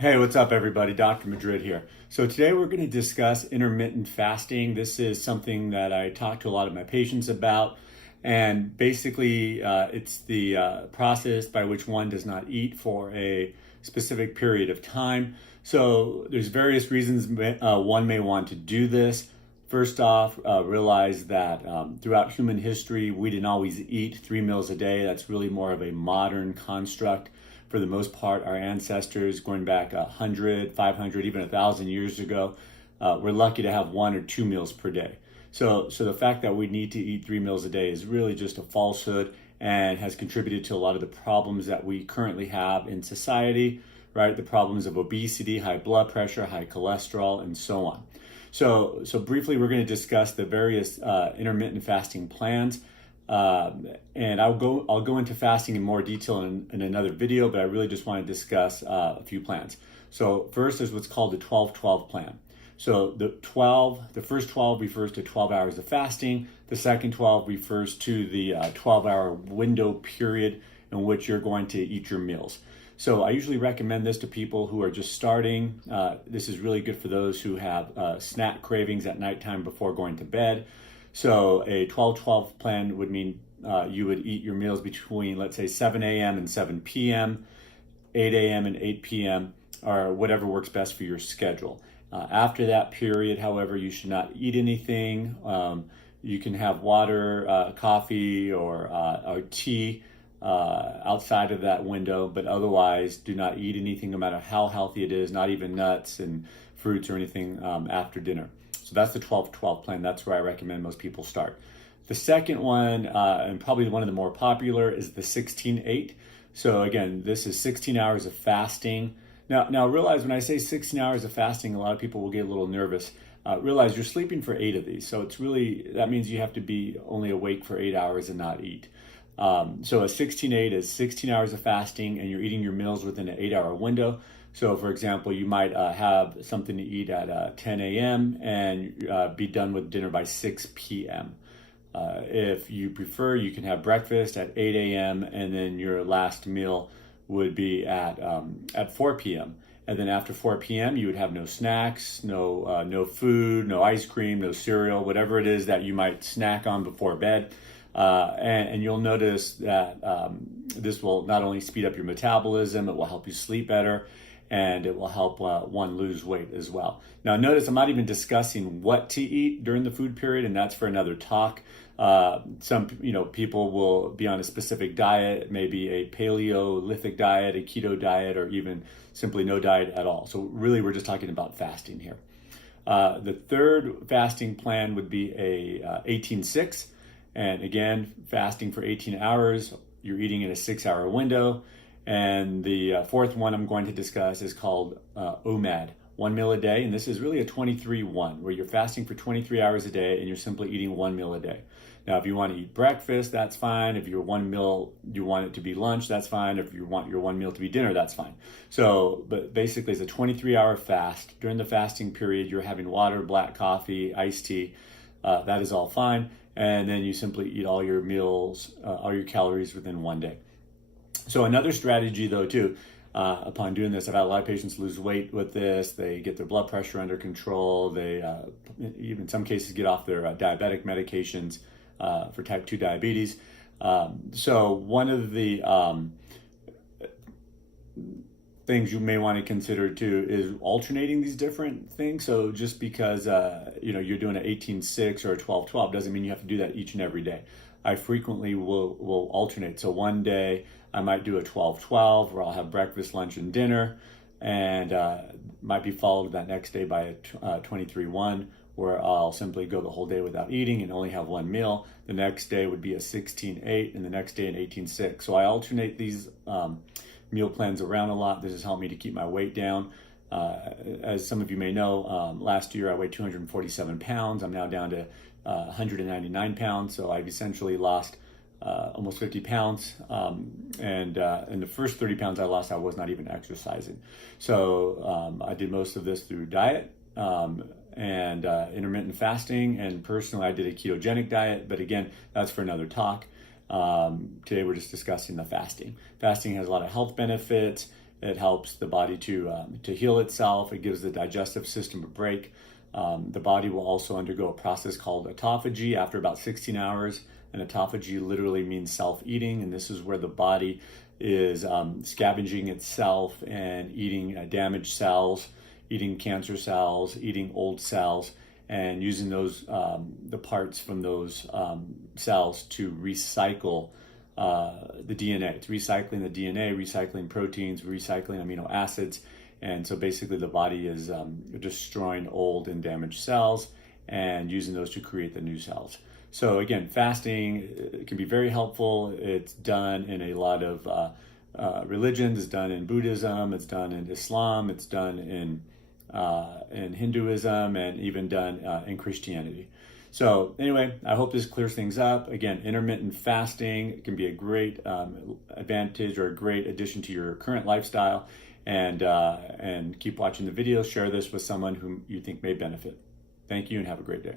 Hey, what's up, everybody? Dr. Madrid here. So, today we're going to discuss intermittent fasting. This is something that I talk to a lot of my patients about. And basically, it's the process by which one does not eat for a specific period of time. So, there's various reasons one may want to do this. First off, realize that throughout human history, we didn't always eat 3 meals a day. That's really more of a modern construct. For the most part, our ancestors going back 100, 500, even 1,000 years ago, we're lucky to have 1 or 2 meals per day. So the fact that we need to eat 3 meals a day is really just a falsehood and has contributed to a lot of the problems that we currently have in society, right? The problems of obesity, high blood pressure, high cholesterol, and so on. So briefly, we're going to discuss the various intermittent fasting plans. And I'll go into fasting in more detail in another video, but I really just want to discuss a few plans. So first is what's called the 12-12 plan. So the first 12 refers to 12 hours of fasting. The second 12 refers to the 12-hour window period in which you're going to eat your meals. So I usually recommend this to people who are just starting. This is really good for those who have snack cravings at nighttime before going to bed. So a 12-12 plan would mean you would eat your meals between, let's say, 7 a.m. and 7 p.m., 8 a.m. and 8 p.m., or whatever works best for your schedule. After that period, however, you should not eat anything. You can have water, coffee, or tea outside of that window, but otherwise do not eat anything no matter how healthy it is, not even nuts and fruits or anything after dinner. So that's the 12-12 plan. That's where I recommend most people start. The second one, and probably one of the more popular, is the 16-8. So again, this is 16 hours of fasting. Now realize when I say 16 hours of fasting, a lot of people will get a little nervous. Realize you're sleeping for 8 of these. So that means you have to be only awake for 8 hours and not eat. So a 16-8 is 16 hours of fasting and you're eating your meals within an 8-hour window. So, for example, you might have something to eat at 10 a.m. and be done with dinner by 6 p.m. If you prefer, you can have breakfast at 8 a.m. and then your last meal would be at 4 p.m. And then after 4 p.m., you would have no snacks, no food, no ice cream, no cereal, whatever it is that you might snack on before bed. And you'll notice that this will not only speed up your metabolism, it will help you sleep better, and it will help one lose weight as well. Now notice I'm not even discussing what to eat during the food period, and that's for another talk. Some people will be on a specific diet, maybe a Paleolithic diet, a keto diet, or even simply no diet at all. So really we're just talking about fasting here. The third fasting plan would be a 18-6. And again, fasting for 18 hours, you're eating in a 6-hour window. And the fourth one I'm going to discuss is called OMAD, 1 meal a day. And this is really a 23-1, where you're fasting for 23 hours a day and you're simply eating 1 meal a day. Now, if you want to eat breakfast, that's fine. If your 1 meal, you want it to be lunch, that's fine. If you want your 1 meal to be dinner, that's fine. So, but basically it's a 23-hour fast. During the fasting period, you're having water, black coffee, iced tea. That is all fine. And then you simply eat all your meals, all your calories within 1 day. So another strategy though too, upon doing this, I've had a lot of patients lose weight with this. They get their blood pressure under control. They even in some cases get off their diabetic medications for type 2 diabetes. So one of the things you may want to consider too is alternating these different things. So just because you're doing an 18-6 or a 12-12 doesn't mean you have to do that each and every day. I frequently will alternate. So one day I might do a 12-12 where I'll have breakfast, lunch, and dinner, and might be followed that next day by a 23-1 where I'll simply go the whole day without eating and only have 1 meal. The next day would be a 16-8 and the next day an 18-6. So I alternate these meal plans around a lot. This has helped me to keep my weight down. As some of you may know, last year I weighed 247 pounds. I'm now down to 199 pounds. So I've essentially lost almost 50 pounds. And in the first 30 pounds I lost, I was not even exercising. So I did most of this through diet and intermittent fasting. And personally, I did a ketogenic diet. But again, that's for another talk. Today we're just discussing the fasting. Fasting has a lot of health benefits. It helps the body to heal itself. It gives the digestive system a break. The body will also undergo a process called autophagy after about 16 hours. And autophagy literally means self-eating, and this is where the body is scavenging itself and eating damaged cells, eating cancer cells, eating old cells, and using those the parts from those cells to recycle the DNA. It's recycling the DNA, recycling proteins, recycling amino acids. And so basically the body is destroying old and damaged cells and using those to create the new cells. So again, fasting can be very helpful. It's done in a lot of religions. It's done in Buddhism. It's done in Islam. It's done in Hinduism, and even done in Christianity. So anyway, I hope this clears things up. Again, intermittent fasting can be a great advantage or a great addition to your current lifestyle. And keep watching the video. Share this with someone whom you think may benefit. Thank you and have a great day.